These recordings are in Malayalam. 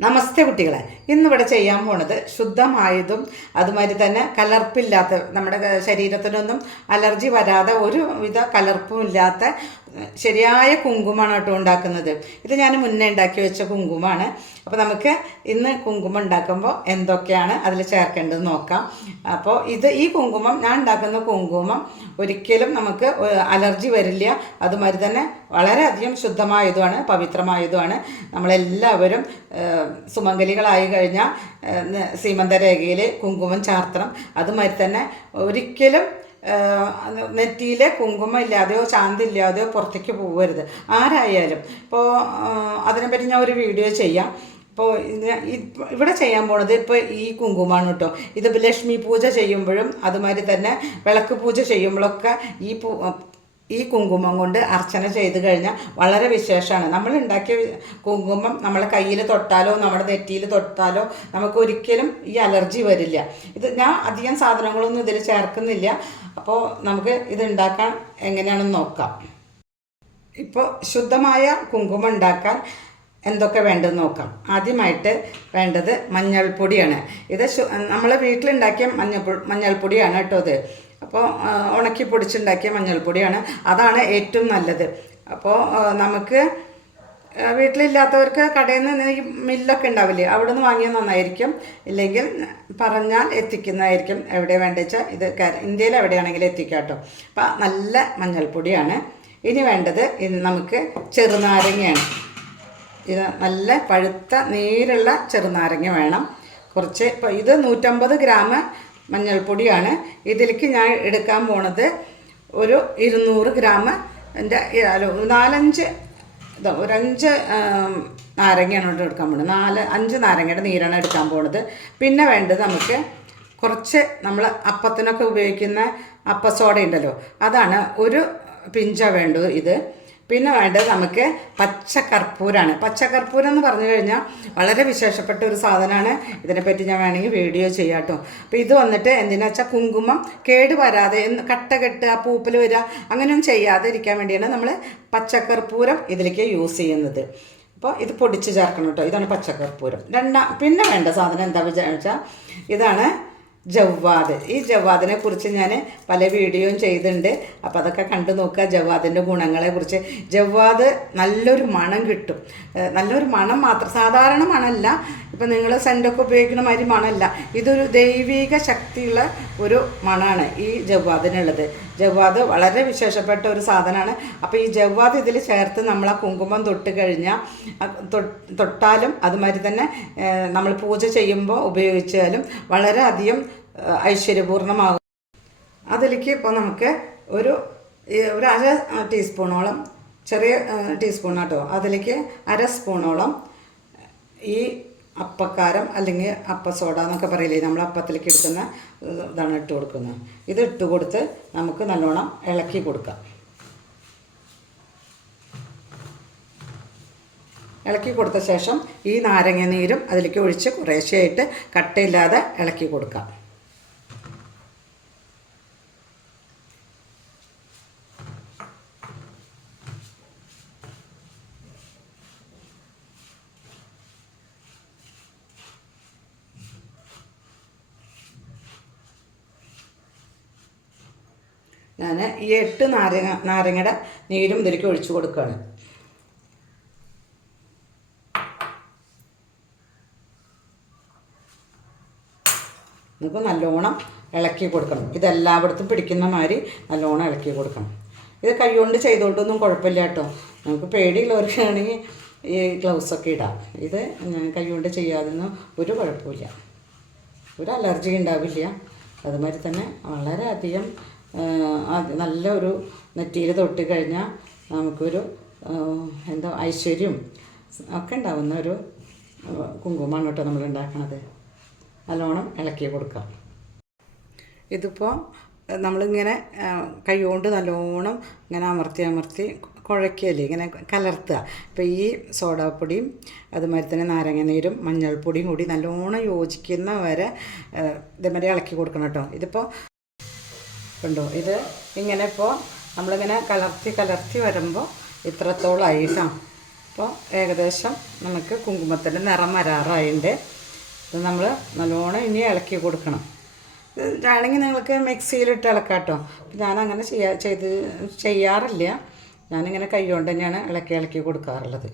നമസ്തേ കുട്ടികളെ. ഇന്നിവിടെ ചെയ്യാൻ പോണത് ശുദ്ധമായതും അതുമാതിരി തന്നെ കലർപ്പില്ലാത്ത നമ്മുടെ ശരീരത്തിനൊന്നും അലർജി വരാതെ ഒരു വിധ കലർപ്പും ഇല്ലാത്ത ശരിയായ കുങ്കുമമാണ് കേട്ടോ ഉണ്ടാക്കുന്നത്. ഇത് ഞാൻ മുന്നേ ഉണ്ടാക്കി വെച്ച കുങ്കുമമാണ്. അപ്പോൾ നമുക്ക് ഇന്ന് കുങ്കുമം ഉണ്ടാക്കുമ്പോൾ എന്തൊക്കെയാണ് അതിൽ ചേർക്കേണ്ടത് നോക്കാം. അപ്പോൾ ഇത് ഈ കുങ്കുമം ഞാൻ ഉണ്ടാക്കുന്ന കുങ്കുമം ഒരിക്കലും നമുക്ക് അലർജി വരില്ല. അതുമാതിരി തന്നെ വളരെയധികം ശുദ്ധമായതുമാണ് പവിത്രമായതുമാണ്. നമ്മളെല്ലാവരും സുമംഗലികളായി കഴിഞ്ഞാൽ സീമന്തരേഖയിൽ കുങ്കുമം ചാർത്തണം. അതുമാതിരി തന്നെ ഒരിക്കലും നെറ്റിയിലെ കുങ്കുമം ഇല്ലാതെയോ ശാന്തി ഇല്ലാതെയോ പുറത്തേക്ക് പോകരുത് ആരായാലും. ഇപ്പോൾ അതിനെപ്പറ്റി ഞാൻ ഒരു വീഡിയോ ചെയ്യാം. ഇപ്പോൾ ഇവിടെ ചെയ്യാൻ പോണത് ഇപ്പോൾ ഈ കുങ്കുമമാണ് കേട്ടോ. ഇത് ലക്ഷ്മി പൂജ ചെയ്യുമ്പോഴും അതുമാതിരി തന്നെ വിളക്ക് പൂജ ചെയ്യുമ്പോഴൊക്കെ ഈ ഈ കുങ്കുമം കൊണ്ട് അർച്ചന ചെയ്ത് കഴിഞ്ഞാൽ വളരെ വിശേഷമാണ്. നമ്മൾ ഉണ്ടാക്കിയ കുങ്കുമം നമ്മളെ കയ്യിൽ തൊട്ടാലോ നമ്മുടെ നെറ്റിയിൽ തൊട്ടാലോ നമുക്ക് ഒരിക്കലും ഈ അലർജി വരില്ല. ഇത് ഞാൻ അധികം സാധനങ്ങളൊന്നും ഇതിൽ ചേർക്കുന്നില്ല. അപ്പോൾ നമുക്ക് ഇത് ഉണ്ടാക്കാൻ എങ്ങനെയാണെന്ന് നോക്കാം. ഇപ്പോൾ ശുദ്ധമായ കുങ്കുമം ഉണ്ടാക്കാൻ എന്തൊക്കെ വേണ്ടതെന്ന് നോക്കാം. ആദ്യമായിട്ട് വേണ്ടത് മഞ്ഞൾപ്പൊടിയാണ്. ഇത് നമ്മൾ വീട്ടിലുണ്ടാക്കിയ മഞ്ഞൾ മഞ്ഞൾപ്പൊടിയാണ് കേട്ടോ ഇത്. അപ്പോൾ ഉണക്കി പൊടിച്ചുണ്ടാക്കിയ മഞ്ഞൾപ്പൊടിയാണ്. അതാണ് ഏറ്റവും നല്ലത്. അപ്പോൾ നമുക്ക് വീട്ടിലില്ലാത്തവർക്ക് കടയിൽ നിന്ന് ഈ മില്ലൊക്കെ ഉണ്ടാവില്ലേ അവിടെ നിന്ന് വാങ്ങിയാൽ നന്നായിരിക്കും. ഇല്ലെങ്കിൽ പറഞ്ഞാൽ എത്തിക്കുന്നതായിരിക്കും എവിടെ വേണ്ട വെച്ചാൽ ഇത് ഇന്ത്യയിൽ എവിടെയാണെങ്കിലും എത്തിക്കാം കേട്ടോ. അപ്പോൾ നല്ല മഞ്ഞൾപ്പൊടിയാണ്. ഇനി വേണ്ടത് ഇത് നമുക്ക് ചെറുനാരങ്ങയാണ്. ഇത് നല്ല പഴുത്ത നീരുള്ള ചെറുനാരങ്ങ വേണം. കുറച്ച് ഇപ്പോൾ ഇത് നൂറ്റമ്പത് ഗ്രാം മഞ്ഞൾപ്പൊടിയാണ്. ഇതിലേക്ക് ഞാൻ എടുക്കാൻ പോണത് ഒരു ഇരുന്നൂറ് ഗ്രാം എന്റെ നാലഞ്ച് ഒരു ആം, നാരങ്ങയാണ് ഇവിടെ എടുക്കാൻ പോകുന്നത് നാല് അഞ്ച് നാരങ്ങയുടെ നീരാണ് എടുക്കാൻ പോകുന്നത് പിന്നെ വേണ്ടത് നമുക്ക് കുറച്ച് നമ്മൾ അപ്പത്തിനൊക്കെ ഉപയോഗിക്കുന്ന അപ്പ സോഡ ഉണ്ടല്ലോ അതാണ് ഒരു പിഞ്ച വേണ്ടു ഇത്. പിന്നെ വേണ്ടത് നമുക്ക് പച്ചക്കർപ്പൂരാണ് പച്ചക്കർപ്പൂരം എന്ന് പറഞ്ഞു കഴിഞ്ഞാൽ വളരെ വിശേഷപ്പെട്ട ഒരു സാധനമാണ്. ഇതിനെപ്പറ്റി ഞാൻ വേണമെങ്കിൽ വീഡിയോ ചെയ്യാം കേട്ടോ അപ്പോൾ ഇത് വന്നിട്ട് എന്തിനാ വെച്ചാൽ കുങ്കുമം കേട് വരാതെ കട്ട കെട്ടുക പൂപ്പൽ വരിക അങ്ങനെയൊന്നും ചെയ്യാതെ ഇരിക്കാൻ വേണ്ടിയാണ് നമ്മൾ പച്ചക്കർപ്പൂരം ഇതിലേക്ക് യൂസ് ചെയ്യുന്നത്. അപ്പോൾ ഇത് പൊടിച്ച് ചേർക്കണം കേട്ടോ. ഇതാണ് പച്ചക്കർപ്പൂരം രണ്ടാം പിന്നെ വേണ്ട സാധനം എന്താ വിചാരിച്ചാൽ ഇതാണ് ജവ്വാദ്. ഈ ജവ്വാദിനെ കുറിച്ച് ഞാൻ പല വീഡിയോയും ചെയ്തിട്ടുണ്ട് അപ്പോൾ അതൊക്കെ കണ്ടു നോക്കുക. ജവ്വാദിന്റെ ഗുണങ്ങളെക്കുറിച്ച് ജവ്വാദ് നല്ലൊരു മണം കിട്ടും. നല്ലൊരു മണം മാത്രം സാധാരണ മണമല്ല ഇപ്പം നിങ്ങൾ സെന്റൊക്കെ ഉപയോഗിക്കുന്ന മാതിരി മണമല്ല ഇതൊരു ദൈവിക ശക്തിയുള്ള ഒരു മണമാണ് ഈ ജവ്വാദിനുള്ളത്. ജവ്വാദ് വളരെ വിശേഷപ്പെട്ട ഒരു സാധനമാണ്. അപ്പോൾ ഈ ജവ്വാദ് ഇതിൽ ചേർത്ത് നമ്മൾ ആ കുങ്കുമം തൊട്ട് കഴിഞ്ഞാൽ തൊട്ടാലും അതുമാതിരി തന്നെ നമ്മൾ പൂജ ചെയ്യുമ്പോൾ ഉപയോഗിച്ചാലും വളരെ അധികം ഐശ്വര്യപൂർണമാകും അതിലേക്ക് ഇപ്പോൾ നമുക്ക് ഒരു ഒരു അര ടീസ്പൂണോളം ചെറിയ ടീസ്പൂൺ കേട്ടോ അതിലേക്ക് അര സ്പൂണോളം ഈ അപ്പക്കാരം അല്ലെങ്കിൽ അപ്പസോഡ എന്നൊക്കെ പറയില്ലേ? നമ്മൾ അപ്പത്തിലേക്ക് എടുക്കുന്ന ഇതാണ് ഇട്ട് കൊടുക്കുന്നത്. ഇത് ഇട്ട് കൊടുത്ത് നമുക്ക് നല്ലോണം ഇളക്കി കൊടുക്കാം. ഇളക്കി കൊടുത്ത ശേഷം ഈ നാരങ്ങ നീരും അതിലേക്ക് ഒഴിച്ച് കുറേശ്ശെയായിട്ട് കട്ടയില്ലാതെ ഇളക്കി കൊടുക്കാം. ഞാൻ ഈ എട്ട് നാരങ്ങ നാരങ്ങയുടെ നീരും ഇതിലേക്ക് ഒഴിച്ചു കൊടുക്കുകയാണ് നമുക്ക് നല്ലോണം ഇളക്കി കൊടുക്കണം. ഇതെല്ലായിടത്തും പിടിക്കുന്ന മാതിരി നല്ലോണം ഇളക്കി കൊടുക്കണം. ഇത് കൈകൊണ്ട് ചെയ്തുകൊണ്ടൊന്നും കുഴപ്പമില്ല കേട്ടോ. നമുക്ക് പേടിയുള്ളവർക്കാണെങ്കിൽ ഈ ഗ്ലൗസൊക്കെ ഇടാം. ഇത് കൈകൊണ്ട് ചെയ്യാതൊന്നും ഒരു കുഴപ്പമില്ല. ഒരു അലർജി ഉണ്ടാവില്ല. അതുമാതിരി തന്നെ വളരെയധികം ആ, ഒരു നെറ്റിയിൽ തൊട്ട് കഴിഞ്ഞാൽ നമുക്കൊരു എന്തോ ഐശ്വര്യം ഒക്കെ ഉണ്ടാവുന്ന ഒരു കുങ്കുമമാണ് കേട്ടോ നമ്മൾ ഉണ്ടാക്കണത്. നല്ലോണം ഇളക്കി കൊടുക്കാം. ഇതിപ്പോൾ നമ്മളിങ്ങനെ കൈകൊണ്ട് നല്ലോണം ഇങ്ങനെ അമർത്തി അമർത്തി കുഴയ്ക്കല്ലേ ഇങ്ങനെ കലർത്തുക. അപ്പോൾ ഈ സോഡാപ്പൊടിയും അതുമാതിരി തന്നെ നാരങ്ങ നീരും മഞ്ഞൾപ്പൊടിയും കൂടി നല്ലോണം യോജിക്കുന്ന വരെ ഇതേമാതിരി ഇളക്കി കൊടുക്കണം കേട്ടോ. ഇതിപ്പോൾ കണ്ടോ? ഇത് ഇങ്ങനെ ഇപ്പോൾ നമ്മളിങ്ങനെ കലർത്തി കലർത്തി വരുമ്പോൾ ഇത്രത്തോളമായി കേട്ടോ അപ്പോൾ ഏകദേശം നമുക്ക് കുങ്കുമത്തിന്റെ നിറം വരാറായിട്ടുണ്ട് ഇത് നമ്മൾ നല്ലോണം ഇനി ഇളക്കി കൊടുക്കണം. ഇതാണെങ്കിൽ നിങ്ങൾക്ക് മിക്സിയിലിട്ട് ഇളക്കാം കേട്ടോ ഞാനങ്ങനെ ചെയ്യാ ചെയ്ത് ചെയ്യാറില്ല. ഞാനിങ്ങനെ കൈ കൊണ്ട് തന്നെയാണ് ഇളക്കി ഇളക്കി കൊടുക്കാറുള്ളത്.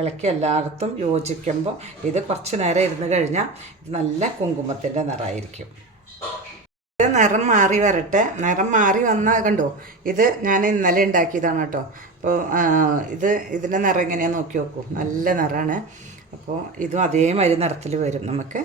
ഇളക്കി എല്ലായിടത്തും യോജിക്കുമ്പോൾ ഇത് കുറച്ച് നേരം ഇരുന്ന് കഴിഞ്ഞാൽ നല്ല കുങ്കുമത്തിന്റെ നിറമായിരിക്കും ഇത് നിറം മാറി വരട്ടെ. നിറം മാറി വന്നാൽ കണ്ടോ ഇത് ഞാൻ ഇന്നലെ ഉണ്ടാക്കിയതാണ് കേട്ടോ. അപ്പോൾ ഇത് ഇതിന്റെ നിറം എങ്ങനെയാണെന്ന് നോക്കി നോക്കൂ. നല്ല നിറമാണ് അപ്പോൾ ഇതും അതേമാതിരി നിറത്തിൽ വരും നമുക്ക്.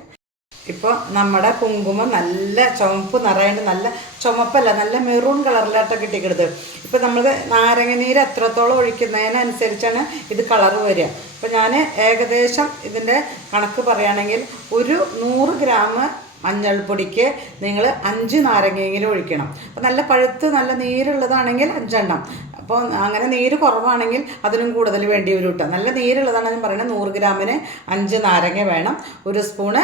ഇപ്പോൾ നമ്മുടെ കുങ്കുമം നല്ല ചുവപ്പ് നിറയുണ്ട് നല്ല ചുമപ്പല്ല നല്ല മെറൂൺ കളറിലായിട്ട് കിട്ടിക്കിടുന്നത് ഇപ്പോൾ നമ്മൾ നാരങ്ങ നീര് എത്രത്തോളം ഒഴിക്കുന്നതിനനുസരിച്ചാണ് ഇത് കളർ വരിക. അപ്പോൾ ഞാൻ ഏകദേശം ഇതിന്റെ കണക്ക് പറയുകയാണെങ്കിൽ ഒരു നൂറ് ഗ്രാം മഞ്ഞൾപ്പൊടിക്ക് നിങ്ങൾ അഞ്ച് നാരങ്ങയെങ്കിലും ഒഴിക്കണം. അപ്പോൾ നല്ല പഴുത്ത് നല്ല നീരുള്ളതാണെങ്കിൽ അഞ്ചെണ്ണം. അപ്പോൾ അങ്ങനെ നീര് കുറവാണെങ്കിൽ അതിനും കൂടുതൽ വേണ്ടി വരും കേട്ടോ നല്ല നീരുള്ളതാണ് ഞാൻ പറയുന്നത് നൂറ് ഗ്രാമിന് അഞ്ച് നാരങ്ങ വേണം. ഒരു സ്പൂണ്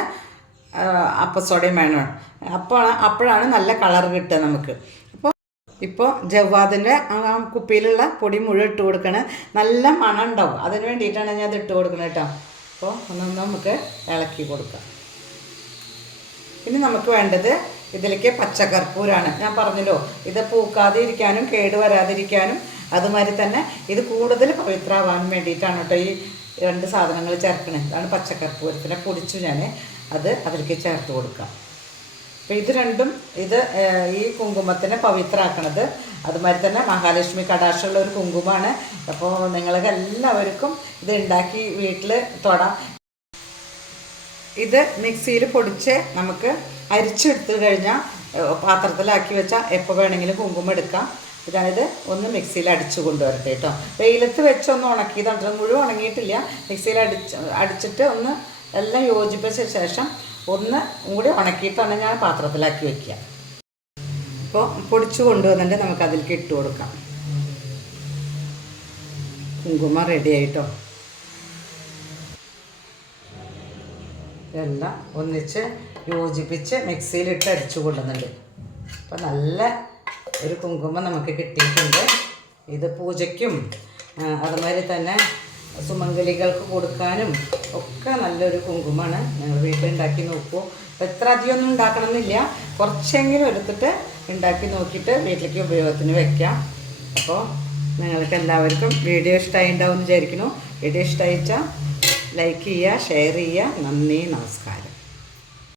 അപ്പസോഡയും വേണം. അപ്പോൾ അപ്പോഴാണ് നല്ല കളർ കിട്ടുക നമുക്ക്. അപ്പോൾ ഇപ്പോൾ ജവ്വാദിന്റെ ആ കുപ്പിയിലുള്ള പൊടി മുഴുവൻ ഇട്ട് കൊടുക്കണേ. നല്ല മണം ഉണ്ടാവും അതിന് വേണ്ടിയിട്ടാണ് ഞാൻ അത് ഇട്ട് കൊടുക്കുന്നത് കേട്ടോ അപ്പോൾ ഒന്നൊന്ന് നമുക്ക് ഇളക്കി കൊടുക്കാം. ഇനി നമുക്ക് വേണ്ടത് ഇതിലേക്ക് പച്ചക്കർപ്പൂരാണ് ഞാൻ പറഞ്ഞല്ലോ ഇത് പൂക്കാതെ ഇരിക്കാനും കേട് വരാതിരിക്കാനും അതുമാതിരി തന്നെ ഇത് കൂടുതൽ പവിത്രമാവാൻ വേണ്ടിയിട്ടാണ് കേട്ടോ ഈ രണ്ട് സാധനങ്ങൾ ചേർക്കണേ. അതാണ് പച്ചക്കർപ്പൂരത്തിനെ പൊടിച്ചു ഞാൻ അത് അതിലേക്ക് ചേർത്ത് കൊടുക്കാം. അപ്പോൾ ഇത് രണ്ടും ഇത് ഈ കുങ്കുമത്തിനെ പവിത്രമാക്കണത്. അതുമാതിരി തന്നെ മഹാലക്ഷ്മി കടാക്ഷമുള്ള ഒരു കുങ്കുമമാണ്. അപ്പോൾ നിങ്ങൾക്ക് എല്ലാവർക്കും ഇത് ഉണ്ടാക്കി വീട്ടിൽ തൊടാം. ഇത് മിക്സിയിൽ പൊടിച്ച് നമുക്ക് അരിച്ചെടുത്ത് കഴിഞ്ഞാൽ പാത്രത്തിലാക്കി വെച്ചാൽ എപ്പോൾ വേണമെങ്കിലും കുങ്കുമം എടുക്കാം. അതായത് ഒന്ന് മിക്സിയിൽ അടിച്ചു കൊണ്ടുവരട്ടെ കേട്ടോ. വെയിലത്ത് വെച്ച് ഒന്ന് ഉണക്കിയതാണ് മുഴുവൻ ഉണങ്ങിയിട്ടില്ല. മിക്സിയിൽ അടിച്ച് അടിച്ചിട്ട് ഒന്ന് എല്ലാം യോജിപ്പിച്ച ശേഷം ഒന്ന് കൂടി ഉണക്കിയിട്ടാണ് ഞാൻ പാത്രത്തിലാക്കി വെക്കുക. അപ്പോൾ പൊടിച്ചു കൊണ്ടുവന്നിട്ട് നമുക്ക് അതിലേക്ക് ഇട്ട് കൊടുക്കാം. കുങ്കുമം റെഡി ആയിട്ടോ ഇതെല്ലാം ഒന്നിച്ച് യോജിപ്പിച്ച് മിക്സിയിലിട്ട് അരിച്ചു കൊള്ളുന്നുണ്ട്. അപ്പം നല്ല ഒരു കുങ്കുമം നമുക്ക് കിട്ടിയിട്ടുണ്ട്. ഇത് പൂജയ്ക്കും അതുമാതിരി തന്നെ സുമംഗലികൾക്ക് കൊടുക്കാനും ഒക്കെ നല്ലൊരു കുങ്കുമമാണ് ഞങ്ങൾ വീട്ടിലുണ്ടാക്കി നോക്കൂ. അപ്പം എത്ര അധികമൊന്നും ഉണ്ടാക്കണമെന്നില്ല. കുറച്ചെങ്കിലും എടുത്തിട്ട് ഉണ്ടാക്കി നോക്കിയിട്ട് വീട്ടിലേക്ക് ഉപയോഗത്തിന് വെക്കാം. അപ്പോൾ നിങ്ങൾക്ക് എല്ലാവർക്കും വീഡിയോ ഇഷ്ടമായി ഉണ്ടാവും എന്ന് വിചാരിക്കുന്നു. വീഡിയോ ഇഷ്ടമായിച്ചാൽ ലൈക്ക് ചെയ്യുക ഷെയർ ചെയ്യുക. നന്ദി നമസ്കാരം.